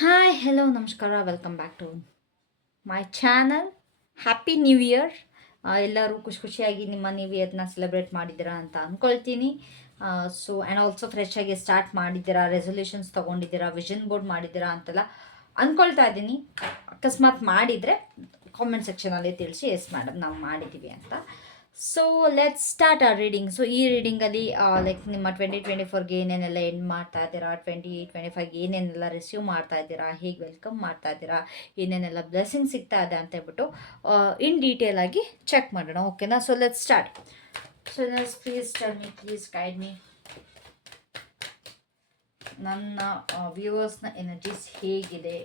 Hi hello ನಮಸ್ಕಾರ welcome back to my channel happy new year ಎಲ್ಲರೂ ಖುಷಿ ಖುಷಿಯಾಗಿ ನಿಮ್ಮ ನ್ಯೂ ಇಯರ್ನ ಸೆಲೆಬ್ರೇಟ್ ಮಾಡಿದ್ದೀರಾ ಅಂತ ಅಂದ್ಕೊಳ್ತೀನಿ ಸೊ ಆ್ಯಂಡ್ ಆಲ್ಸೋ ಫ್ರೆಶ್ ಆಗಿ ಸ್ಟಾರ್ಟ್ ಮಾಡಿದ್ದೀರಾ ರೆಸೊಲ್ಯೂಷನ್ಸ್ ತೊಗೊಂಡಿದ್ದೀರಾ ವಿಷನ್ ಬೋರ್ಡ್ ಮಾಡಿದ್ದೀರಾ ಅಂತೆಲ್ಲ ಅಂದ್ಕೊಳ್ತಾ ಇದ್ದೀನಿ. ಅಕಸ್ಮಾತ್ ಮಾಡಿದರೆ ಕಾಮೆಂಟ್ ಸೆಕ್ಷನಲ್ಲಿ ತಿಳಿಸಿ ಎಸ್ ಮೇಡಮ್ ನಾವು ಮಾಡಿದ್ದೀವಿ ಅಂತ. ಸೊ ಲೆಟ್ ಸ್ಟಾರ್ಟ್ ಆ ರೀಡಿಂಗ್ ಸೊ ಈ ರೀಡಿಂಗಲ್ಲಿ ಲೈಕ್ ನಿಮ್ಮ ಟ್ವೆಂಟಿ ಟ್ವೆಂಟಿ ಫೋರ್ಗೆ ಏನೇನೆಲ್ಲ ಎಂಡ್ ಮಾಡ್ತಾ ಇದ್ದೀರಾ? ಟ್ವೆಂಟಿ ಟ್ವೆಂಟಿ ಫೈವ್ಗೆ ಏನೇನೆಲ್ಲ ರಿಸೀವ್ ಮಾಡ್ತಾ ಇದ್ದೀರಾ? ಹೇಗೆ ವೆಲ್ಕಮ್ ಮಾಡ್ತಾ ಇದ್ದೀರಾ? ಏನೇನೆಲ್ಲ ಬ್ಲೆಸ್ಸಿಂಗ್ ಸಿಗ್ತಾ ಇದೆ ಅಂತ ಹೇಳ್ಬಿಟ್ಟು ಇನ್ ಡೀಟೇಲ್ ಆಗಿ ಚೆಕ್ ಮಾಡೋಣ. ಓಕೆನಾ so let start so ನಸ್ please tell me please guide me ನನ್ನ ವ್ಯೂವರ್ಸ್ನ ಎನರ್ಜೀಸ್ ಹೇಗಿದೆ?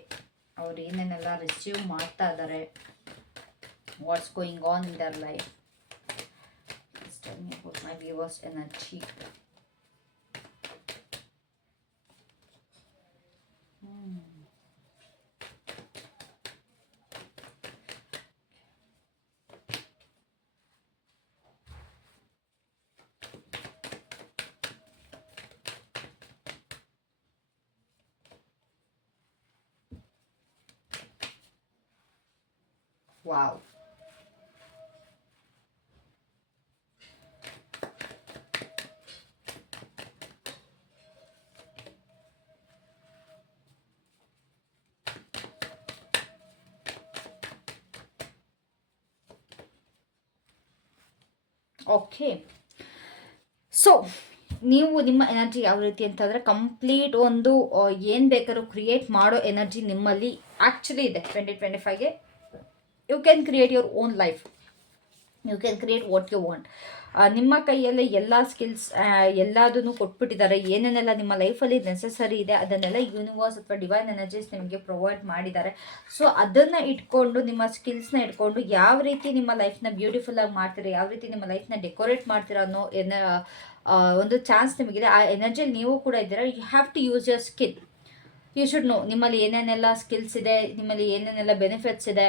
ಅವ್ರು ಏನೇನೆಲ್ಲ ರಿಸೀವ್ ಮಾಡ್ತಾ ಇದ್ದಾರೆ? What's going on in their life tell me about my viewers energy. Hmm. Okay so ನೀವು ನಿಮ್ಮ ಎನರ್ಜಿ ಯಾವ ರೀತಿ ಅಂತಂದರೆ ಕಂಪ್ಲೀಟ್ ಒಂದು ಏನು ಬೇಕಾದ್ರೂ ಕ್ರಿಯೇಟ್ ಮಾಡೋ ಎನರ್ಜಿ ನಿಮ್ಮಲ್ಲಿ ಆ್ಯಕ್ಚುಲಿ ಇದೆ twenty twenty ಫೈವ್ಗೆ you can create your own life you can create what you want ನಿಮ್ಮ ಕೈಯಲ್ಲೇ ಎಲ್ಲ ಸ್ಕಿಲ್ಸ್ ಎಲ್ಲದನ್ನು ಕೊಟ್ಬಿಟ್ಟಿದ್ದಾರೆ. ಏನೇನೆಲ್ಲ ನಿಮ್ಮ ಲೈಫಲ್ಲಿ ನೆಸೆಸರಿ ಇದೆ, ಅದನ್ನೆಲ್ಲ ಯೂನಿವರ್ಸ್ ಅಥವಾ ಡಿವೈನ್ ಎನರ್ಜೀಸ್ ನಿಮಗೆ ಪ್ರೊವೈಡ್ ಮಾಡಿದ್ದಾರೆ. ಸೊ ಅದನ್ನು ಇಟ್ಕೊಂಡು, ನಿಮ್ಮ ಸ್ಕಿಲ್ಸ್ನ ಇಟ್ಕೊಂಡು, ಯಾವ ರೀತಿ ನಿಮ್ಮ ಲೈಫ್ನ ಬ್ಯೂಟಿಫುಲ್ಲಾಗಿ ಮಾಡ್ತೀರಾ, ಯಾವ ರೀತಿ ನಿಮ್ಮ ಲೈಫ್ನ ಡೆಕೋರೇಟ್ ಮಾಡ್ತೀರಾ ಅನ್ನೋ ಎನ ಒಂದು ಚಾನ್ಸ್ ನಿಮಗಿದೆ. ಆ ಎನರ್ಜಿಯಲ್ಲಿ ನೀವು ಕೂಡ ಇದ್ದೀರಾ. You have to use your skill you should know ನಿಮ್ಮಲ್ಲಿ ಏನೇನೆಲ್ಲ ಸ್ಕಿಲ್ಸ್ ಇದೆ, ನಿಮ್ಮಲ್ಲಿ ಏನೇನೆಲ್ಲ ಬೆನಿಫಿಟ್ಸ್ ಇದೆ.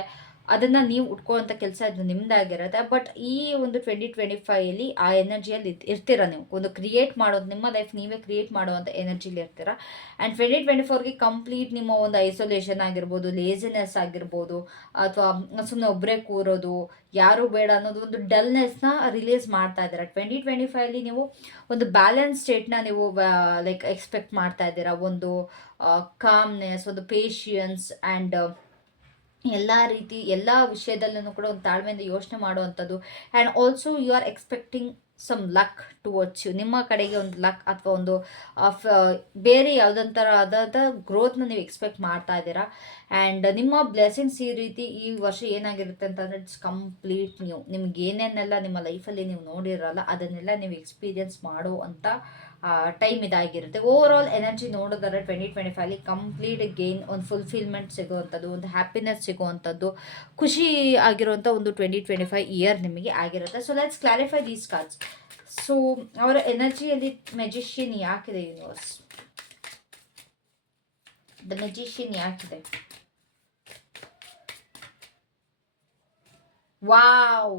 ಅದನ್ನು ನೀವು ಉಟ್ಕೊಳ್ಳೋಂಥ ಕೆಲಸ ಇದು ನಿಮ್ಮದಾಗಿರುತ್ತೆ ಬಟ್ ಈ ಒಂದು ಟ್ವೆಂಟಿ ಟ್ವೆಂಟಿ ಫೈಯಲ್ಲಿ ಆ ಎನರ್ಜಿಯಲ್ಲಿ ಇರ್ತೀರ ನೀವು. ಒಂದು ಕ್ರಿಯೇಟ್ ಮಾಡೋದು, ನಿಮ್ಮ ಲೈಫ್ ನೀವೇ ಕ್ರಿಯೇಟ್ ಮಾಡುವಂಥ ಎನರ್ಜಿಲಿ ಇರ್ತೀರ. ಆ್ಯಂಡ್ ಟ್ವೆಂಟಿ ಟ್ವೆಂಟಿ ಫೋರ್ಗೆ ಕಂಪ್ಲೀಟ್ ನಿಮ್ಮ ಒಂದು ಐಸೋಲೇಷನ್ ಆಗಿರ್ಬೋದು ಲೇಸಿನೆಸ್ ಆಗಿರ್ಬೋದು, ಅಥವಾ ಸುಮ್ಮನೆ ಒಬ್ಬರೇ ಕೂರೋದು, ಯಾರು ಬೇಡ ಅನ್ನೋದು ಒಂದು ಡಲ್ನೆಸ್ನ ರಿಲೀಸ್ ಮಾಡ್ತಾ ಇದ್ದೀರಾ. ಟ್ವೆಂಟಿ ಟ್ವೆಂಟಿ ಫೈವಲ್ಲಿ ನೀವು ಒಂದು ಬ್ಯಾಲೆನ್ಸ್ ಸ್ಟೇಟ್ನ ನೀವು ಲೈಕ್ ಎಕ್ಸ್ಪೆಕ್ಟ್ ಮಾಡ್ತಾ ಇದ್ದೀರಾ. ಒಂದು ಕಾಮ್ನೆಸ್ ಒಂದು ಪೇಷಿಯನ್ಸ್ ಆ್ಯಂಡ್ ಎಲ್ಲ ರೀತಿ ಎಲ್ಲ ವಿಷಯದಲ್ಲೂ ಕೂಡ ಒಂದು ತಾಳ್ಮೆಯಿಂದ ಯೋಚನೆ ಮಾಡುವಂಥದ್ದು. And also you are expecting some luck towards you ನಿಮ್ಮ ಕಡೆಗೆ ಒಂದು ಲಕ್ ಅಥವಾ ಒಂದು ಬೇರೆ ಯಾವುದಂತರ ಆದ ಗ್ರೋತ್ನ ನೀವು ಎಕ್ಸ್ಪೆಕ್ಟ್ ಮಾಡ್ತಾ ಇದ್ದೀರಾ. ಆ್ಯಂಡ್ ನಿಮ್ಮ ಬ್ಲೆಸ್ಸಿಂಗ್ಸ್ ಈ ರೀತಿ ಈ ವರ್ಷ ಏನಾಗಿರುತ್ತೆ ಅಂತಂದರೆ ಇಟ್ಸ್ ಕಂಪ್ಲೀಟ್ ನ್ಯೂ ನಿಮ್ಗೆ ಏನೇನೆಲ್ಲ ನಿಮ್ಮ ಲೈಫಲ್ಲಿ ನೀವು ನೋಡಿರಲ್ಲ, ಅದನ್ನೆಲ್ಲ ನೀವು ಎಕ್ಸ್ಪೀರಿಯನ್ಸ್ ಮಾಡೋ ಅಂತ ಟೈಮ್ ಇದಾಗಿರುತ್ತೆ. ಓವರ್ ಆಲ್ ಎನರ್ಜಿ ನೋಡೋದಾದ್ರೆ ಟ್ವೆಂಟಿ ಟ್ವೆಂಟಿ ಫೈವ್ಲಿ ಕಂಪ್ಲೀಟ್ ಗೇನ್ ಒಂದು ಫುಲ್ಫಿಲ್ಮೆಂಟ್ ಸಿಗುವಂಥದ್ದು, ಒಂದು ಹ್ಯಾಪಿನೆಸ್ ಸಿಗುವಂಥದ್ದು, ಖುಷಿ ಆಗಿರುವಂಥ ಒಂದು ಟ್ವೆಂಟಿ ಟ್ವೆಂಟಿ ಫೈವ್ ಇಯರ್ ನಿಮಗೆ ಆಗಿರುತ್ತೆ. So let's clarify these cards so ಅವರ ಎನರ್ಜಿಯಲ್ಲಿ ಮೆಜಿಷಿಯನ್ ಯಾಕಿದೆ universe the magician ಯಾಕಿದೆ? Wow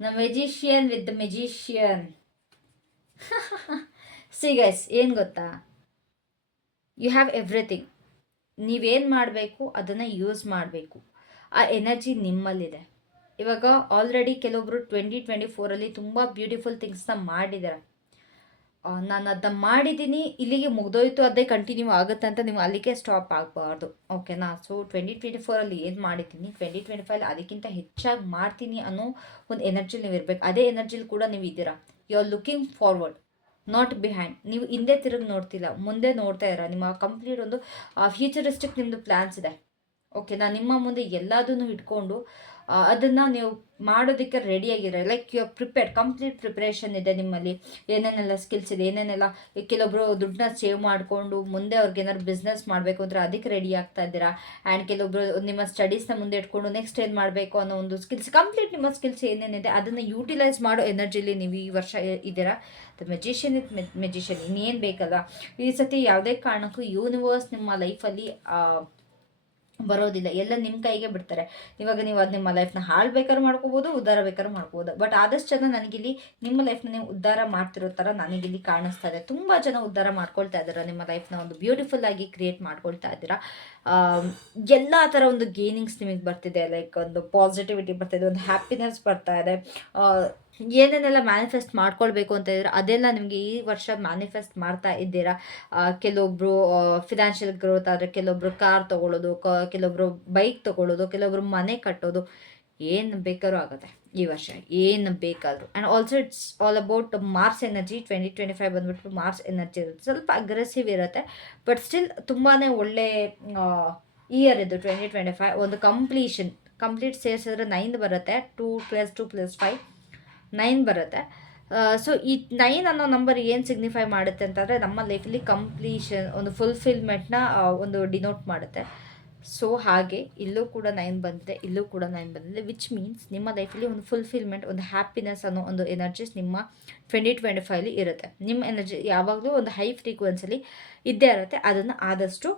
the magician with the magician see guys ಏನು ಗೊತ್ತಾ? ಯು ಹ್ಯಾವ್ ಎವ್ರಿಥಿಂಗ್ ನೀವೇನು ಮಾಡಬೇಕು, ಅದನ್ನು ಯೂಸ್ ಮಾಡಬೇಕು. ಆ ಎನರ್ಜಿ ನಿಮ್ಮಲ್ಲಿದೆ. ಇವಾಗ ಆಲ್ರೆಡಿ ಕೆಲವೊಬ್ಬರು ಟ್ವೆಂಟಿ ಟ್ವೆಂಟಿ ಫೋರಲ್ಲಿ ತುಂಬ ಬ್ಯೂಟಿಫುಲ್ ಥಿಂಗ್ಸ್ನ ಮಾಡಿದ್ದಾರೆ ನಾನು ಅದನ್ನ ಮಾಡಿದ್ದೀನಿ ಇಲ್ಲಿಗೆ ಮುಗ್ದೋಯ್ತು, ಅದೇ ಕಂಟಿನ್ಯೂ ಆಗುತ್ತೆ ಅಂತ ನೀವು ಅಲ್ಲಿಗೆ ಸ್ಟಾಪ್ ಆಗಬಾರ್ದು. ಓಕೆನಾ ಸೊ ಟ್ವೆಂಟಿ ಟ್ವೆಂಟಿ ಫೋರಲ್ಲಿ ಏನು ಮಾಡಿದ್ದೀನಿ ಟ್ವೆಂಟಿ ಟ್ವೆಂಟಿ ಫೈವ್ ಅದಕ್ಕಿಂತ ಹೆಚ್ಚಾಗಿ ಮಾಡ್ತೀನಿ ಅನ್ನೋ ಒಂದು ಎನರ್ಜಿಲಿ ನೀವು ಇರಬೇಕು. ಅದೇ ಎನರ್ಜಿಲಿ ಕೂಡ ನೀವು ಇದ್ದೀರಾ? You are looking forward not behind ನೀವು ಹಿಂದೆ ತಿರುಗಿ ನೋಡ್ತಿಲ್ಲ, ಮುಂದೆ ನೋಡ್ತಾ ಇರೋ. ನಿಮ್ಮ ಕಂಪ್ಲೀಟ್ ಒಂದು ಫ್ಯೂಚರಿಸ್ಟಿಕ್ ನಿಮ್ಮದು ಪ್ಲ್ಯಾನ್ಸ್ ಇದೆ. ಓಕೆ ನಾನು ನಿಮ್ಮ ಮುಂದೆ ಎಲ್ಲದನ್ನು ಇಟ್ಕೊಂಡು ಅದನ್ನು ನೀವು ಮಾಡೋದಕ್ಕೆ ರೆಡಿಯಾಗಿರ like you prepared complete preparation ಇದೆ ನಿಮ್ಮಲ್ಲಿ. ಏನೇನೆಲ್ಲ ಸ್ಕಿಲ್ಸ್ ಇದೆ, ಏನೇನೆಲ್ಲ ಕೆಲವೊಬ್ಬರು ದುಡ್ಡನ್ನ ಸೇವ್ ಮಾಡಿಕೊಂಡು ಮುಂದೆ ಅವ್ರಿಗೆ ಬಿಸ್ನೆಸ್ ಮಾಡಬೇಕು ಅಂದರೆ ಅದಕ್ಕೆ ರೆಡಿ ಆಗ್ತಾ ಇದ್ದೀರಾ? ಆ್ಯಂಡ್ ಕೆಲವೊಬ್ಬರು ನಿಮ್ಮ ಸ್ಟಡೀಸ್ನ ಮುಂದೆ ಇಟ್ಕೊಂಡು ನೆಕ್ಸ್ಟ್ ಏನು ಮಾಡಬೇಕು ಅನ್ನೋ ಒಂದು ಸ್ಕಿಲ್ಸ್ ಕಂಪ್ಲೀಟ್ ನಿಮ್ಮ ಸ್ಕಿಲ್ಸ್ ಏನೇನಿದೆ ಅದನ್ನು ಯೂಟಿಲೈಸ್ ಮಾಡೋ ಎನರ್ಜಿಲಿ ನೀವು ಈ ವರ್ಷ ಇದ್ದೀರಾ? ದ ಮೆಜಿಷಿಯನ್ ಇತ್ ಮೆಜಿಷಿಯನ್ ಇನ್ನೇನು ಬೇಕಲ್ಲ? ಈ ಸತಿ ಯಾವುದೇ ಕಾರಣಕ್ಕೂ ಯೂನಿವರ್ಸ್ ನಿಮ್ಮ ಲೈಫಲ್ಲಿ ಬರೋದಿಲ್ಲ. ಎಲ್ಲ ನಿಮ್ಮ ಕೈಗೆ ಬಿಡ್ತಾರೆ. ಇವಾಗ ನೀವು ಅದು ನಿಮ್ಮ ಲೈಫ್ನ ಹಾಳು ಬೇಕಾದ್ರೂ ಮಾಡ್ಕೋಬೋದು ಉದ್ಧಾರ ಬೇಕಾದ್ರೂ ಮಾಡ್ಕೋಬೋದು. ಬಟ್ ಆದಷ್ಟು ಜನ ನನಗಿಲ್ಲಿ ನಿಮ್ಮ ಲೈಫ್ನ ನೀವು ಉದ್ಧಾರ ಮಾಡ್ತಿರೋ ಥರ ನನಗಿಲ್ಲಿ ಕಾಣಿಸ್ತಾ ಇದೆ. ತುಂಬ ಜನ ಉದ್ಧಾರ ಮಾಡ್ಕೊಳ್ತಾ ಇದ್ದೀರಾ? ನಿಮ್ಮ ಲೈಫ್ನ ಒಂದು ಬ್ಯೂಟಿಫುಲ್ ಆಗಿ ಕ್ರಿಯೇಟ್ ಮಾಡ್ಕೊಳ್ತಾ ಇದ್ದೀರಾ? ಎಲ್ಲ ಥರ ಒಂದು ಗೇನಿಂಗ್ಸ್ ನಿಮಗೆ ಬರ್ತಿದೆ. ಲೈಕ್ ಒಂದು ಪಾಸಿಟಿವಿಟಿ ಬರ್ತಿದೆ, ಒಂದು ಹ್ಯಾಪಿನೆಸ್ ಬರ್ತಾ ಇದೆ. ಏನೇನೆಲ್ಲ ಮ್ಯಾನಿಫೆಸ್ಟ್ ಮಾಡ್ಕೊಳ್ಬೇಕು ಅಂತ ಇದ್ರೆ ಅದೆಲ್ಲ ನಿಮಗೆ ಈ ವರ್ಷ ಮ್ಯಾನಿಫೆಸ್ಟ್ ಮಾಡ್ತಾ ಇದ್ದೀರಾ? ಕೆಲವೊಬ್ಬರು ಫಿನಾನ್ಷಿಯಲ್ ಗ್ರೋತ್ ಆದರೆ ಕೆಲವೊಬ್ರು ಕಾರ್ ತೊಗೊಳ್ಳೋದು ಕೆಲವೊಬ್ರು ಬೈಕ್ ತೊಗೊಳ್ಳೋದು, ಕೆಲವೊಬ್ರು ಮನೆ ಕಟ್ಟೋದು. ಏನು ಬೇಕಾದ್ರೂ ಆಗುತ್ತೆ ಈ ವರ್ಷ. ಏನು ಬೇಕಾದರೂ. And also it's all about Mars energy twenty twenty five ಬಂದ್ಬಿಟ್ಟು ಮಾರ್ಸ್ ಎನರ್ಜಿ ಇರುತ್ತೆ. ಸ್ವಲ್ಪ ಅಗ್ರೆಸಿವ್ ಇರುತ್ತೆ. ಬಟ್ ಸ್ಟಿಲ್ ತುಂಬಾ ಒಳ್ಳೆ ಇಯರ್ ಇದು ಟ್ವೆಂಟಿ ಟ್ವೆಂಟಿ ಫೈವ್ ಒಂದು ಕಂಪ್ಲೀಷನ್ ಕಂಪ್ಲೀಟ್ ಸೇರಿಸಿದ್ರೆ ನೈನ್ ಬರುತ್ತೆ. Two plus two plus five nine ಬರುತ್ತೆ. ಸೊ ಈ ನೈನ್ ಅನ್ನೋ ನಂಬರ್ ಏನು ಸಿಗ್ನಿಫೈ ಮಾಡುತ್ತೆ ಅಂತಂದರೆ ನಮ್ಮ ಲೈಫಲ್ಲಿ ಕಂಪ್ಲೀಷನ್ ಒಂದು ಫುಲ್ಫಿಲ್ಮೆಂಟ್ನ ಒಂದು ಡಿನೋಟ್ ಮಾಡುತ್ತೆ. ಸೊ ಹಾಗೆ ಇಲ್ಲೂ ಕೂಡ ನೈನ್ ಬಂದಿದೆ, ಇಲ್ಲೂ ಕೂಡ ನೈನ್ ಬಂದಿದೆ ವಿಚ್ ಮೀನ್ಸ್ ನಿಮ್ಮ ಲೈಫಲ್ಲಿ ಒಂದು ಫುಲ್ಫಿಲ್ಮೆಂಟ್ ಒಂದು ಹ್ಯಾಪಿನೆಸ್ ಅನ್ನೋ ಒಂದು ಎನರ್ಜೀಸ್ ನಿಮ್ಮ ಟ್ವೆಂಟಿ ಟ್ವೆಂಟಿ ಫೈವಲ್ಲಿ ಇರುತ್ತೆ. ನಿಮ್ಮ ಎನರ್ಜಿ ಯಾವಾಗಲೂ ಒಂದು ಹೈ ಫ್ರೀಕ್ವೆನ್ಸಲ್ಲಿ ಇದ್ದೇ ಇರುತ್ತೆ. ಅದನ್ನು ಆದಷ್ಟು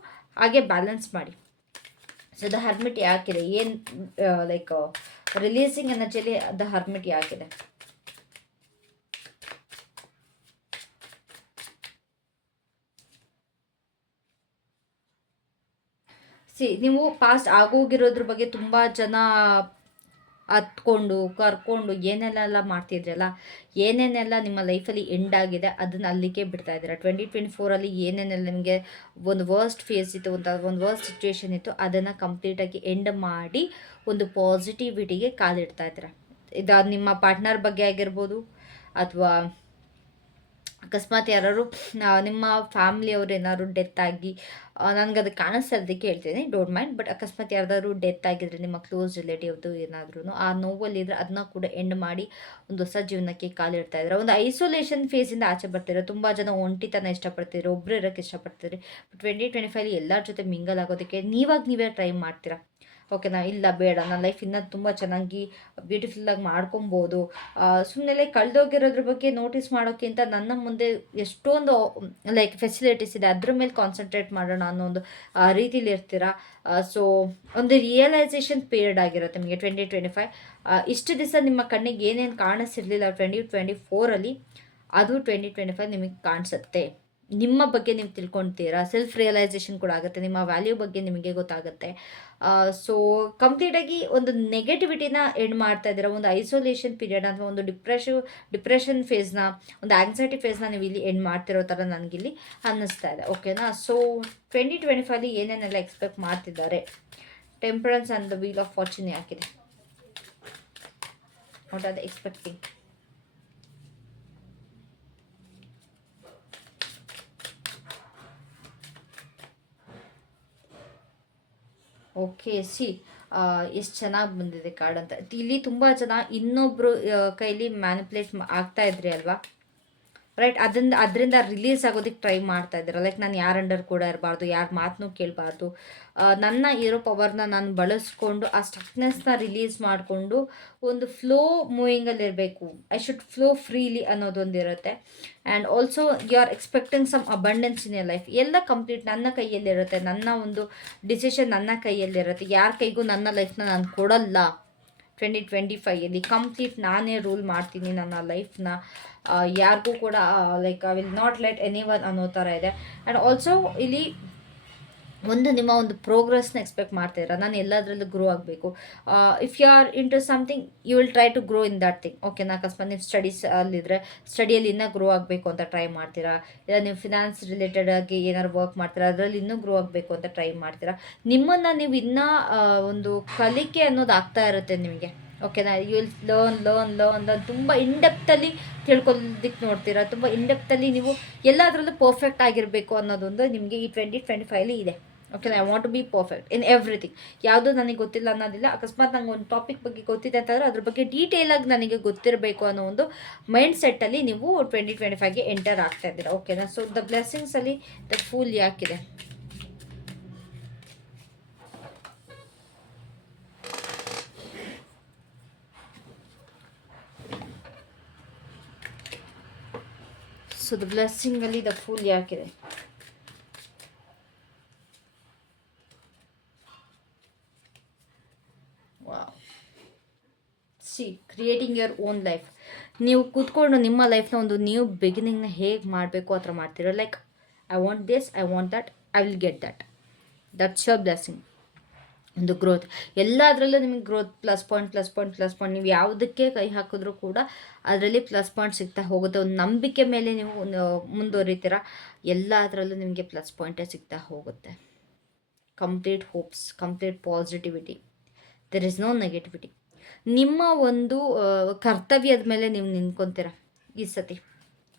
ಹಾಗೆ ಬ್ಯಾಲೆನ್ಸ್ ಮಾಡಿ. ಸೊ ದ ಹರ್ಮಿಟ್ ಯಾಕಿದೆ? ಏನು ಲೈಕ್ ರಿಲೀಸಿಂಗ್ ಎನರ್ಜಿಯಲ್ಲಿ ದ ಹರ್ಮಿಟ್ ಯಾಕಿದೆ? ಸಿ, ನೀವು ಪಾಸ್ಟ್ ಆಗೋಗಿರೋದ್ರ ಬಗ್ಗೆ ತುಂಬ ಜನ ಹತ್ಕೊಂಡು ಕರ್ಕೊಂಡು ಏನೇನೆಲ್ಲ ಮಾಡ್ತಿದ್ರಲ್ಲ, ಏನೇನೆಲ್ಲ ನಿಮ್ಮ ಲೈಫಲ್ಲಿ ಎಂಡ್ ಆಗಿದೆ, ಅದನ್ನು ಅಲ್ಲಿಗೆ ಬಿಡ್ತಾ ಇದ್ದೀರಾ? ಟ್ವೆಂಟಿ ಟ್ವೆಂಟಿ ಫೋರಲ್ಲಿ ಏನೇನೆಲ್ಲ ನಿಮಗೆ ಒಂದು ವರ್ಸ್ಟ್ ಫೇಸ್ ಇತ್ತು ಅಂತ ಒಂದು ವರ್ಸ್ಟ್ ಸಿಚುವೇಶನ್ ಇತ್ತು, ಅದನ್ನು ಕಂಪ್ಲೀಟಾಗಿ ಎಂಡ್ ಮಾಡಿ ಒಂದು ಪಾಸಿಟಿವಿಟಿಗೆ ಕಾಲಿಡ್ತಾ ಇದ್ದೀರಾ? ಇದು ನಿಮ್ಮ ಪಾರ್ಟ್ನರ್ ಬಗ್ಗೆ ಆಗಿರ್ಬೋದು, ಅಥವಾ ಅಕಸ್ಮಾತ್ ಯಾರು ನಿಮ್ಮ ಫ್ಯಾಮ್ಲಿಯವ್ರು ಏನಾದ್ರು ಡೆತ್ ಆಗಿ ನನಗೆ ಅದು ಕಾಣಿಸ್ತಾ ಹೇಳ್ತೀನಿ ಡೋಂಟ್ ಮೈಂಡ್ ಬಟ್ ಅಕಸ್ಮಾತ್ ಯಾರ್ದಾದ್ರು ಡೆತ್ ಆಗಿದ್ರೆ ನಿಮ್ಮ ಕ್ಲೋಸ್ ರಿಲೇಟಿವ್ದು ಏನಾದ್ರೂ ಆ ನೋವಲ್ಲಿದ್ರೆ ಅದನ್ನ ಕೂಡ ಎಂಡ್ ಮಾಡಿ ಒಂದು ಹೊಸ ಜೀವನಕ್ಕೆ ಕಾಲಿಡ್ತಾ ಇದ್ದಾರೆ ಒಂದು ಐಸೋಲೇಷನ್ ಫೇಸಿಂದ ಆಚೆ ಬರ್ತಾರೆ, ತುಂಬ ಜನ ಒಂಟಿತನ ಇಷ್ಟಪಡ್ತಿದ್ರು ಒಬ್ಬರು ಇರೋಕ್ಕೆ ಇಷ್ಟಪಡ್ತಾರೆ ಟ್ವೆಂಟಿ ಟ್ವೆಂಟಿ ಫೈವ್ ಎಲ್ಲರ ಜೊತೆ ಮಿಂಗಲ್ ಆಗೋದಕ್ಕೆ ನೀವಾಗ ನೀವೇ ಟ್ರೈ ಮಾಡ್ತೀರಾ? ಓಕೆನಾ ಇಲ್ಲ, ಬೇಡ ನನ್ನ ಲೈಫ್ ಇನ್ನ ತುಂಬ ಚೆನ್ನಾಗಿ ಬ್ಯೂಟಿಫುಲ್ಲಾಗಿ ಮಾಡ್ಕೊಬೋದು. ಸುಮ್ಮನೆ ಕಳೆದೋಗಿರೋದ್ರ ಬಗ್ಗೆ ನೋಟಿಸ್ ಮಾಡೋಕ್ಕಿಂತ ನನ್ನ ಮುಂದೆ ಎಷ್ಟೊಂದು ಲೈಕ್ ಫೆಸಿಲಿಟೀಸ್ ಇದೆ, ಅದ್ರ ಮೇಲೆ ಕಾನ್ಸಂಟ್ರೇಟ್ ಮಾಡೋಣ ಅನ್ನೋ ಒಂದು ರೀತಿಲಿ ಇರ್ತೀರಾ? ಸೊ ಒಂದು ರಿಯಲೈಸೇಷನ್ ಪೀರಿಯಡ್ ಆಗಿರುತ್ತೆ ನಿಮಗೆ ಟ್ವೆಂಟಿ ಟ್ವೆಂಟಿ ಫೈವ್ ಇಷ್ಟು ದಿವಸ ನಿಮ್ಮ ಕಣ್ಣಿಗೆ ಏನೇನು ಕಾಣಿಸಿರಲಿಲ್ಲ ಟ್ವೆಂಟಿ ಟ್ವೆಂಟಿ ಫೋರಲ್ಲಿ ಅದು ಟ್ವೆಂಟಿ ಟ್ವೆಂಟಿ ಫೈವ್ ನಿಮಗೆ ಕಾಣಿಸುತ್ತೆ. ನಿಮ್ಮ ಬಗ್ಗೆ ನೀವು ತಿಳ್ಕೊಳ್ತೀರಾ ಸೆಲ್ಫ್ ರಿಯಲೈಸೇಷನ್ ಕೂಡ ಆಗುತ್ತೆ, ನಿಮ್ಮ ವ್ಯಾಲ್ಯೂ ಬಗ್ಗೆ ನಿಮಗೆ ಗೊತ್ತಾಗುತ್ತೆ. ಸೊ ಕಂಪ್ಲೀಟಾಗಿ ಒಂದು ನೆಗೆಟಿವಿಟಿನ ಎಂಡ್ ಮಾಡ್ತಾ ಇದ್ದೀರಾ? ಒಂದು ಐಸೋಲೇಷನ್ ಪೀರಿಯಡ್ ಅಥವಾ ಒಂದು ಡಿಪ್ರೆಷನ್ ಡಿಪ್ರೆಷನ್ ಫೇಸ್ನ ಒಂದು ಆಂಗ್ಸೈಟಿ ಫೇಸ್ನ ನೀವು ಇಲ್ಲಿ ಎಂಡ್ ಮಾಡ್ತಿರೋ ಥರ ನನಗಿಲ್ಲಿ ಅನ್ನಿಸ್ತಾ ಇದೆ ಓಕೆನಾ ಸೊ ಟ್ವೆಂಟಿ ಟ್ವೆಂಟಿ ಫೈವಲ್ಲಿ ಏನೇನೆಲ್ಲ ಎಕ್ಸ್ಪೆಕ್ಟ್ ಮಾಡ್ತಿದ್ದಾರೆ? Temperance and the wheel of fortune ಯಾಕಿದೆ? What are expecting okay, see ಎಷ್ಟು ಚೆನ್ನಾಗಿ ಬಂದಿದೆ ಕಾರ್ಡ್ ಅಂತ. ಇಲ್ಲಿ ತುಂಬ ಜನ ಇನ್ನೊಬ್ಬರು ಕೈಲಿ ಮ್ಯಾನಿಪ್ಯುಲೇಟ್ ಆಗ್ತಾ ಇದ್ರಿ ಅಲ್ವಾ? ರೈಟ್ ಅದರಿಂದ ಅದರಿಂದ ರಿಲೀಸ್ ಆಗೋದಕ್ಕೆ ಟ್ರೈ ಮಾಡ್ತಾ ಇದ್ದಾರೆ. ಲೈಕ್ ನಾನು ಯಾರ ಅಂಡರ್ ಕೂಡ ಇರಬಾರ್ದು, ಯಾರ ಮಾತನ್ನೂ ಕೇಳಬಾರ್ದು. ನನ್ನ ಇರೋ ಪವರ್ನ ನಾನು ಬಳಸ್ಕೊಂಡು, ಆ ಸ್ಟಕ್ನೆಸ್ನ ರಿಲೀಸ್ ಮಾಡಿಕೊಂಡು ಒಂದು ಫ್ಲೋ ಮೂವಿಂಗಲ್ಲಿ ಇರಬೇಕು. ಐ ಶುಡ್ ಫ್ಲೋ ಫ್ರೀಲಿ ಅನ್ನೋದೊಂದು ಇರುತ್ತೆ. And also you are expecting some abundance in your life ಎಲ್ಲ ಕಂಪ್ಲೀಟ್ ನನ್ನ ಕೈಯಲ್ಲಿರುತ್ತೆ. ನನ್ನ ಒಂದು ಡಿಸಿಷನ್ ನನ್ನ ಕೈಯಲ್ಲಿರುತ್ತೆ. ಯಾರ ಕೈಗೂ ನನ್ನ ಲೈಫ್ನ ನಾನು ಕೊಡಲ್ಲ. ಟ್ವೆಂಟಿ ಟ್ವೆಂಟಿ ಫೈಯಲ್ಲಿ ಕಂಪ್ಲೀಟ್ ನಾನೇ ರೂಲ್ ಮಾಡ್ತೀನಿ ನನ್ನ ಲೈಫ್ನ ಯಾರಿಗೂ ಕೂಡ like I will not let anyone ಅನ್ನೋ ಥರ ಇದೆ. ಆ್ಯಂಡ್ ಆಲ್ಸೋ ಇಲ್ಲಿ ಒಂದು ನಿಮ್ಮ ಒಂದು ಪ್ರೋಗ್ರೆಸ್ನ ಎಕ್ಸ್ಪೆಕ್ಟ್ ಮಾಡ್ತೀರಾ ನಾನು ಎಲ್ಲದರಲ್ಲೂ ಗ್ರೋ ಆಗಬೇಕು. If you are into something you will try to grow in that thing ಓಕೆನಾ ಅಕಸ್ಮಾತ್ ನೀವು ಸ್ಟಡೀಸ್ ಅಲ್ಲಿದ್ದರೆ ಸ್ಟಡಿಯಲ್ಲಿ ಇನ್ನೂ ಗ್ರೋ ಆಗಬೇಕು ಅಂತ ಟ್ರೈ ಮಾಡ್ತೀರಾ? ಇಲ್ಲ ನೀವು ಫಿನಾನ್ಸ್ ರಿಲೇಟೆಡ್ ಆಗಿ ಏನಾದ್ರು ವರ್ಕ್ ಮಾಡ್ತೀರಾ? ಅದರಲ್ಲಿ ಇನ್ನೂ ಗ್ರೋ ಆಗಬೇಕು ಅಂತ ಟ್ರೈ ಮಾಡ್ತೀರಾ? ನಿಮ್ಮನ್ನು ನೀವು ಇನ್ನೂ ಒಂದು ಕಲಿಕೆ ಅನ್ನೋದು ಆಗ್ತಾ ಇರುತ್ತೆ ನಿಮಗೆ. ಓಕೆನಾ you will learn learn learn learn ತುಂಬ ಇಂಡೆಪ್ತಲ್ಲಿ ತಿಳ್ಕೊಳ್ಳೋದಕ್ಕೆ ನೋಡ್ತೀರಾ? ತುಂಬ ಇಂಡೆಪ್ತಲ್ಲಿ ನೀವು ಎಲ್ಲದರಲ್ಲೂ ಪರ್ಫೆಕ್ಟ್ ಆಗಿರಬೇಕು ಅನ್ನೋದೊಂದು ನಿಮಗೆ ಈ ಟ್ವೆಂಟಿ ಟ್ವೆಂಟಿ ಫೈವ್ಲಿ ಇದೆ. Okay I want to be perfect in everything ಯಾವುದು ನನಗೆ ಗೊತ್ತಿಲ್ಲ ಅನ್ನೋದಿಲ್ಲ. ಅಕಸ್ಮಾತ್ ನಂಗೆ ಒಂದು ಟಾಪಿಕ್ ಬಗ್ಗೆ ಗೊತ್ತಿದೆ ಅಂತಂದರೆ ಅದ್ರ ಬಗ್ಗೆ ಡೀಟೇಲಾಗಿ ನನಗೆ ಗೊತ್ತಿರಬೇಕು ಅನ್ನೋ ಒಂದು ಮೈಂಡ್ ಸೆಟ್ಟಲ್ಲಿ ನೀವು ಟ್ವೆಂಟಿ ಟ್ವೆಂಟಿ ಫೈವ್ಗೆ ಎಂಟರ್ ಆಗ್ತಾ ಇದ್ದೀರಾ. ಓಕೆನಾ ಸೊ ದ ಬ್ಲೆಸ್ಸಿಂಗ್ಸಲ್ಲಿ ದ ಫುಲ್ ಯಾಕಿದೆ? ಸೊ ದ ಬ್ಲೆಸ್ಸಿಂಗಲ್ಲಿ the fool ಯಾಕಿದೆ see creating your own life ನೀವು ಕೂತ್ಕೊಂಡು ನಿಮ್ಮ ಲೈಫ್ನ ಒಂದು ನ್ಯೂ ಬಿಗಿನಿಂಗ್ನ ಹೇಗೆ ಮಾಡಬೇಕು ಆ ಥರ ಮಾಡ್ತೀರ? Like I want this I want that I will get that that's your blessing ಒಂದು ಗ್ರೋತ್ ಎಲ್ಲದರಲ್ಲೂ ನಿಮಗೆ growth plus point plus point plus point ನೀವು ಯಾವುದಕ್ಕೆ ಕೈ ಹಾಕಿದ್ರೂ ಕೂಡ ಅದರಲ್ಲಿ ಪ್ಲಸ್ ಪಾಯಿಂಟ್ ಸಿಗ್ತಾ ಹೋಗುತ್ತೆ. ಒಂದು ನಂಬಿಕೆ ಮೇಲೆ ನೀವು ಮುಂದುವರಿತೀರ, ಎಲ್ಲದರಲ್ಲೂ ನಿಮಗೆ ಪ್ಲಸ್ ಪಾಯಿಂಟೇ ಸಿಗ್ತಾ ಹೋಗುತ್ತೆ. Complete hopes complete positivity there is no negativity ನಿಮ್ಮ ಒಂದು ಕರ್ತವ್ಯದ ಮೇಲೆ ನೀವು ನಿಂತ್ಕೊತೀರ ಈ ಸತಿ.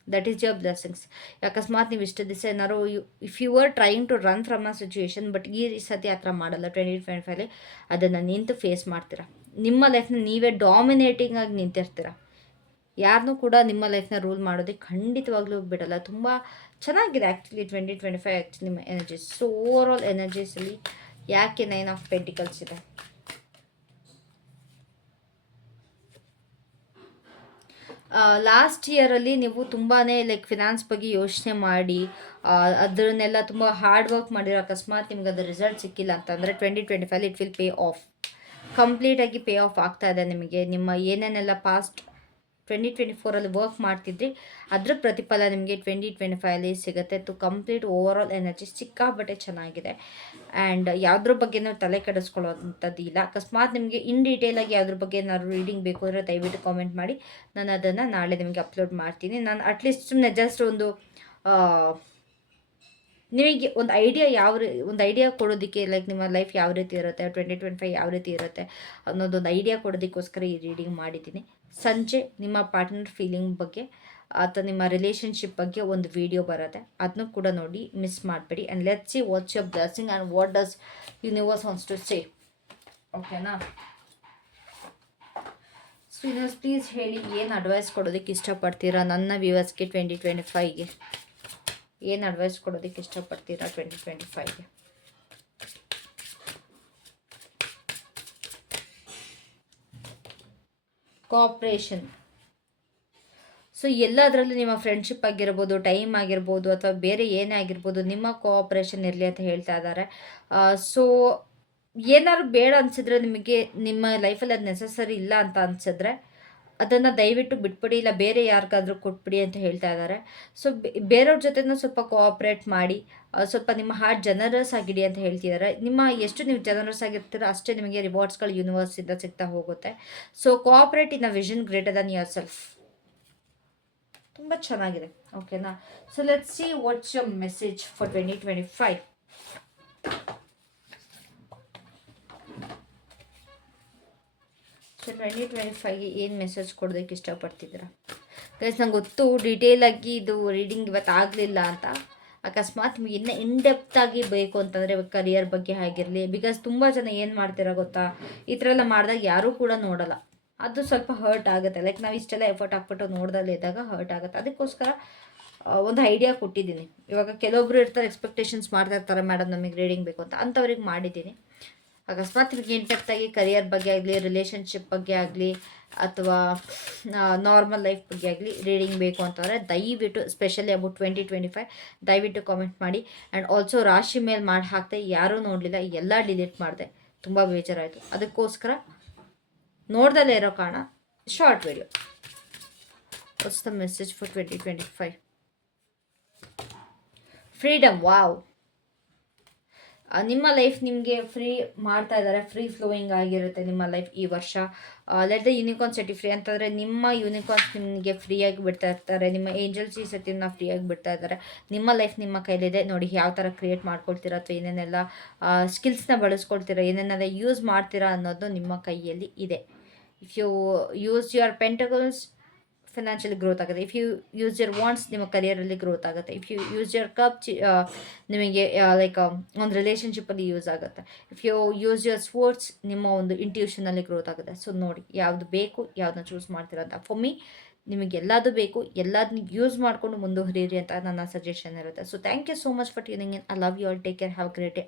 ದಟ್ ಈಸ್ ಯುವರ್ ಬ್ಲೆಸ್ಸಿಂಗ್ಸ್ ಅಕಸ್ಮಾತ್ ನೀವು ಇಷ್ಟು ದಿವಸ ಏನಾರು you if you are trying to run from a situation but ಈ ಸತಿ ಆ ಥರ ಮಾಡಲ್ಲ. ಟ್ವೆಂಟಿ ಟ್ವೆಂಟಿ ಫೈವಲ್ಲಿ ಅದನ್ನು ನಿಂತು ಫೇಸ್ ಮಾಡ್ತೀರ. ನಿಮ್ಮ ಲೈಫ್ನ ನೀವೇ ಡಾಮಿನೇಟಿಂಗ್ ಆಗಿ ನಿಂತಿರ್ತೀರ. ಯಾರನ್ನೂ ಕೂಡ ನಿಮ್ಮ ಲೈಫ್ನ ರೂಲ್ ಮಾಡೋದಕ್ಕೆ ಖಂಡಿತವಾಗ್ಲೂ ಬಿಡಲ್ಲ. ತುಂಬ ಚೆನ್ನಾಗಿದೆ actually twenty twenty five actually ನಿಮ್ಮ ಎನರ್ಜೀಸ್ ಸೊ ಓವರ್ ಆಲ್ ಎನರ್ಜೀಸಲ್ಲಿ ಯಾಕೆ ನೈನ್ ಆಫ್ ಪೆಂಟಿಕಲ್ಸ್ ಇದೆ? ಲಾಸ್ಟ್ ಇಯರಲ್ಲಿ ನೀವು ತುಂಬಾ ಲೈಕ್ ಫಿನಾನ್ಸ್ ಬಗ್ಗೆ ಯೋಚನೆ ಮಾಡಿ ಅದನ್ನೆಲ್ಲ ತುಂಬ ಹಾರ್ಡ್ ವರ್ಕ್ ಮಾಡಿರೋ ಅಕಸ್ಮಾತ್ ನಿಮ್ಗೆ ಅದು ರಿಸಲ್ಟ್ ಸಿಕ್ಕಿಲ್ಲ ಅಂತಂದರೆ twenty twenty five it will pay off ಕಂಪ್ಲೀಟಾಗಿ ಪೇ ಆಫ್ ಆಗ್ತಾ ಇದೆ ನಿಮಗೆ. ನಿಮ್ಮ ಏನೇನೆಲ್ಲ ಪಾಸ್ಟ್ ಟ್ವೆಂಟಿ ಟ್ವೆಂಟಿ ಫೋರಲ್ಲಿ ವರ್ಕ್ ಮಾಡ್ತಿದ್ರಿ. ಅದರ ಪ್ರತಿಫಲ ನಿಮಗೆ ಟ್ವೆಂಟಿ ಟ್ವೆಂಟಿ ಫೈವಲ್ಲಿ ಸಿಗುತ್ತೆ. ತು ಕಂಪ್ಲೀಟ್ ಓವರ್ ಆಲ್ ಎನರ್ಜಿ ಸಿಕ್ಕಾಬಟ್ಟೆ ಚೆನ್ನಾಗಿದೆ. ಆ್ಯಂಡ್ ಯಾವುದ್ರ ಬಗ್ಗೆನೂ ತಲೆ ಕೆಡಿಸ್ಕೊಳ್ಳೋವಂಥದ್ದು ಇಲ್ಲ. ಅಕಸ್ಮಾತ್ ನಿಮಗೆ ಇನ್ ಡೀಟೇಲಾಗಿ ಯಾವುದ್ರ ಬಗ್ಗೆ ಏನಾದ್ರು ರೀಡಿಂಗ್ ಬೇಕು ಅಂದರೆ ದಯವಿಟ್ಟು ಕಾಮೆಂಟ್ ಮಾಡಿ. ನಾನು ಅದನ್ನು ನಾಳೆ ನಿಮಗೆ ಅಪ್ಲೋಡ್ ಮಾಡ್ತೀನಿ. ನಾನು ಅಟ್ಲೀಸ್ಟ್ ಸುಮ್ಮನೆ ಜಸ್ಟ್ ಒಂದು ನಿಮಗೆ ಒಂದು ಐಡಿಯಾ ಯಾವ ರೀ, ಒಂದು ಐಡಿಯಾ ಕೊಡೋದಕ್ಕೆ ಲೈಕ್ ನಿಮ್ಮ ಲೈಫ್ ಯಾವ ರೀತಿ ಇರುತ್ತೆ ಟ್ವೆಂಟಿ ಟ್ವೆಂಟಿ ಫೈವ್ ಯಾವ ರೀತಿ ಇರುತ್ತೆ ಅನ್ನೋದೊಂದು ಐಡಿಯಾ ಕೊಡೋದಕ್ಕೋಸ್ಕರ ಈ ರೀಡಿಂಗ್ ಮಾಡಿದ್ದೀನಿ. ಸಂಜೆ ನಿಮ್ಮ ಪಾರ್ಟ್ನರ್ ಫೀಲಿಂಗ್ ಬಗ್ಗೆ ಅಥವಾ ನಿಮ್ಮ ರಿಲೇಷನ್ಶಿಪ್ ಬಗ್ಗೆ ಒಂದು ವಿಡಿಯೋ ಬರುತ್ತೆ. ಅದನ್ನು ಕೂಡ ನೋಡಿ ಮಿಸ್ ಮಾಡಬೇಡಿ. And let see what's your blessing and what does universe wants to say ಓಕೆನಾ ಸೊ ಪ್ಲೀಸ್ ಹೇಳಿ, ಏನು ಅಡ್ವೈಸ್ ಕೊಡೋದಕ್ಕೆ ಇಷ್ಟಪಡ್ತೀರಾ ನನ್ನ ವ್ಯೂವರ್ಸ್ಗೆ ಟ್ವೆಂಟಿ ಟ್ವೆಂಟಿ ಫೈವ್ಗೆ ಏನು ಅಡ್ವೈಸ್ ಕೊಡೋದಕ್ಕೆ ಇಷ್ಟಪಡ್ತೀರಾ ಟ್ವೆಂಟಿ ಟ್ವೆಂಟಿ ಫೈವ್ಗೆ ಕೋಆಪ್ರೇಷನ್ ಸೊ ಎಲ್ಲದರಲ್ಲೂ ನಿಮ್ಮ ಫ್ರೆಂಡ್ಶಿಪ್ ಆಗಿರ್ಬೋದು ಟೈಮ್ ಆಗಿರ್ಬೋದು ಅಥವಾ ಬೇರೆ ಏನೇ ಆಗಿರ್ಬೋದು ನಿಮ್ಮ ಕೋಆಪ್ರೇಷನ್ ಇರಲಿ ಅಂತ ಹೇಳ್ತಾ ಇದ್ದಾರೆ. ಸೊ ಏನಾದ್ರು ಬೇಡ ಅನಿಸಿದ್ರೆ ನಿಮಗೆ ನಿಮ್ಮ ಲೈಫಲ್ಲಿ ಅದು ನೆಸಸರಿ ಇಲ್ಲ ಅಂತ ಅನಿಸಿದ್ರೆ ಅದನ್ನು ದಯವಿಟ್ಟು ಬಿಟ್ಬಿಡಿ, ಇಲ್ಲ ಬೇರೆ ಯಾರಿಗಾದರೂ ಕೊಟ್ಬಿಡಿ ಅಂತ ಹೇಳ್ತಾ ಇದ್ದಾರೆ. ಸೊ ಬೇರೆಯವ್ರ ಜೊತೆನೂ ಸ್ವಲ್ಪ ಕೋಆಪ್ರೇಟ್ ಮಾಡಿ ಸ್ವಲ್ಪ ನಿಮ್ಮ ಹಾರ್ಟ್ ಜನರಸ್ ಆಗಿಡಿ ಅಂತ ಹೇಳ್ತಿದ್ದಾರೆ. ನಿಮ್ಮ ಎಷ್ಟು ನೀವು ಜನರಸ್ ಆಗಿರ್ತೀರೋ ಅಷ್ಟೇ ನಿಮಗೆ ರಿವಾರ್ಡ್ಸ್ಗಳು ಯೂನಿವರ್ಸಿಂದ ಸಿಗ್ತಾ ಹೋಗುತ್ತೆ. So cooperate in a vision greater than yourself ತುಂಬ ಚೆನ್ನಾಗಿದೆ. ಓಕೆನಾ so let see what's your message for twenty twenty five so twenty twenty ಫೈವ್ಗೆ ಏನು ಮೆಸೇಜ್ ಕೊಡೋದಕ್ಕೆ ಇಷ್ಟಪಡ್ತಿದ್ದೀರಾ? ಗೈಸ್ ನಂಗೆ ಗೊತ್ತು ಡೀಟೇಲಾಗಿ ಇದು ರೀಡಿಂಗ್ ಇವತ್ತು ಆಗಲಿಲ್ಲ ಅಂತ. ಅಕಸ್ಮಾತ್ ನಿಮಗೆ ಇನ್ನೂ ಇನ್ಡೆಪ್ತಾಗಿ ಬೇಕು ಅಂತಂದರೆ ಕರಿಯರ್ ಬಗ್ಗೆ ಆಗಿರಲಿ. ಬಿಕಾಸ್ ತುಂಬ ಜನ ಏನು ಮಾಡ್ತೀರಾ ಗೊತ್ತಾ? ಈ ಥರ ಎಲ್ಲ ಮಾಡಿದಾಗ ಯಾರೂ ಕೂಡ ನೋಡಲ್ಲ. ಅದು ಸ್ವಲ್ಪ ಹರ್ಟ್ ಆಗುತ್ತೆ. ಲೈಕ್ ನಾವು ಇಷ್ಟೆಲ್ಲ ಎಫರ್ಟ್ ಹಾಕ್ಬಿಟ್ಟು ನೋಡ್ದಲ್ಲಿ ಇದ್ದಾಗ ಹರ್ಟ್ ಆಗುತ್ತೆ. ಅದಕ್ಕೋಸ್ಕರ ಒಂದು ಐಡಿಯಾ ಕೊಟ್ಟಿದ್ದೀನಿ. ಇವಾಗ ಕೆಲವೊಬ್ರು ಇರ್ತಾರೆ ಎಕ್ಸ್ಪೆಕ್ಟೇಷನ್ಸ್ ಮಾಡ್ತಾ ಇರ್ತಾರೆ ಮೇಡಮ್ ನಮಗೆ ರೀಡಿಂಗ್ ಬೇಕು ಅಂತ. ಅಂಥವ್ರಿಗೆ ಮಾಡಿದ್ದೀನಿ. ಅಕಸ್ಮಾತ್ ನಿಮಗೆ ಆಗಿ ಕರಿಯರ್ ಬಗ್ಗೆ ಆಗಲಿ ರಿಲೇಷನ್ಶಿಪ್ ಬಗ್ಗೆ ಆಗಲಿ, ಅಥವಾ ನಾರ್ಮಲ್ ಲೈಫ್ ಬಗ್ಗೆ ಆಗಲಿ ರೀಡಿಂಗ್ ಬೇಕು ಅಂತಂದರೆ ದಯವಿಟ್ಟು specially about twenty twenty five ದಯವಿಟ್ಟು ಕಾಮೆಂಟ್ ಮಾಡಿ. ಆ್ಯಂಡ್ ಆಲ್ಸೋ ರಾಶಿ ಮೇಲೆ ಮಾಡಿ ಹಾಕ್ತೆ ಯಾರೂ ನೋಡಲಿಲ್ಲ, ಎಲ್ಲ ಡಿಲೀಟ್ ಮಾಡಿದೆ. ತುಂಬ ಬೇಜಾರಾಯಿತು. ಅದಕ್ಕೋಸ್ಕರ ನೋಡ್ದಲ್ಲೇ ಇರೋ ಕಾರಣ short video what's the message for twenty twenty five freedom wow ನಿಮ್ಮ ಲೈಫ್ ನಿಮಗೆ ಫ್ರೀ ಮಾಡ್ತಾ ಇದ್ದಾರೆ ಫ್ರೀ ಫ್ಲೋಯಿಂಗ್ ಆಗಿರುತ್ತೆ ನಿಮ್ಮ ಲೈಫ್ ಈ ವರ್ಷ. Let the unicorn set free ಅಂತಂದರೆ ನಿಮ್ಮ ಯುನಿಕಾರ್ನ್ ನಿಮಗೆ ಫ್ರೀಯಾಗಿ ಬಿಡ್ತಾ ಇರ್ತಾರೆ, ನಿಮ್ಮ ಏಂಜಲ್ಸ್ ಈ ಸತಿನ ಫ್ರೀಯಾಗಿ ಬಿಡ್ತಾ ಇದ್ದಾರೆ ನಿಮ್ಮ ಲೈಫ್ ನಿಮ್ಮ ಕೈಲಿದೆ. ನೋಡಿ ಯಾವ ಥರ ಕ್ರಿಯೇಟ್ ಮಾಡ್ಕೊಳ್ತೀರಾ ಅಥವಾ ಏನೇನೆಲ್ಲ ಸ್ಕಿಲ್ಸ್ನ ಬಳಸ್ಕೊಳ್ತೀರಾ ಏನೇನೆಲ್ಲ ಯೂಸ್ ಮಾಡ್ತೀರಾ ಅನ್ನೋದು ನಿಮ್ಮ ಕೈಯಲ್ಲಿ ಇದೆ. If you use your pentacles financially growth ಆಗುತ್ತೆ. If you use your wands ನಿಮ್ಮ ಕರಿಯರಲ್ಲಿ ಗ್ರೋತ್ ಆಗುತ್ತೆ. If you use your cup ನಿಮಗೆ ಲೈಕ್ ಒಂದು ರಿಲೇಷನ್ಶಿಪ್ಪಲ್ಲಿ ಯೂಸ್ ಆಗುತ್ತೆ. If you use your swords ನಿಮ್ಮ ಒಂದು ಇಂಟ್ಯೂಷನಲ್ಲಿ ಗ್ರೋತ್ ಆಗುತ್ತೆ. ಸೊ ನೋಡಿ, ಯಾವುದು ಬೇಕು, ಯಾವುದನ್ನ ಚೂಸ್ ಮಾಡ್ತೀರ ಅಂತ. ಫಾರ್ ಮೀ ನಿಮಗೆ ಎಲ್ಲದು ಬೇಕು ಎಲ್ಲದನ್ನ ಯೂಸ್ ಮಾಡಿಕೊಂಡು ಮುಂದುವರಿಯಿರಿ ಅಂತ ನನ್ನ ಸಜೆಷನ್ ಇರುತ್ತೆ. So thank you so much for tuning in I love you all take care have great day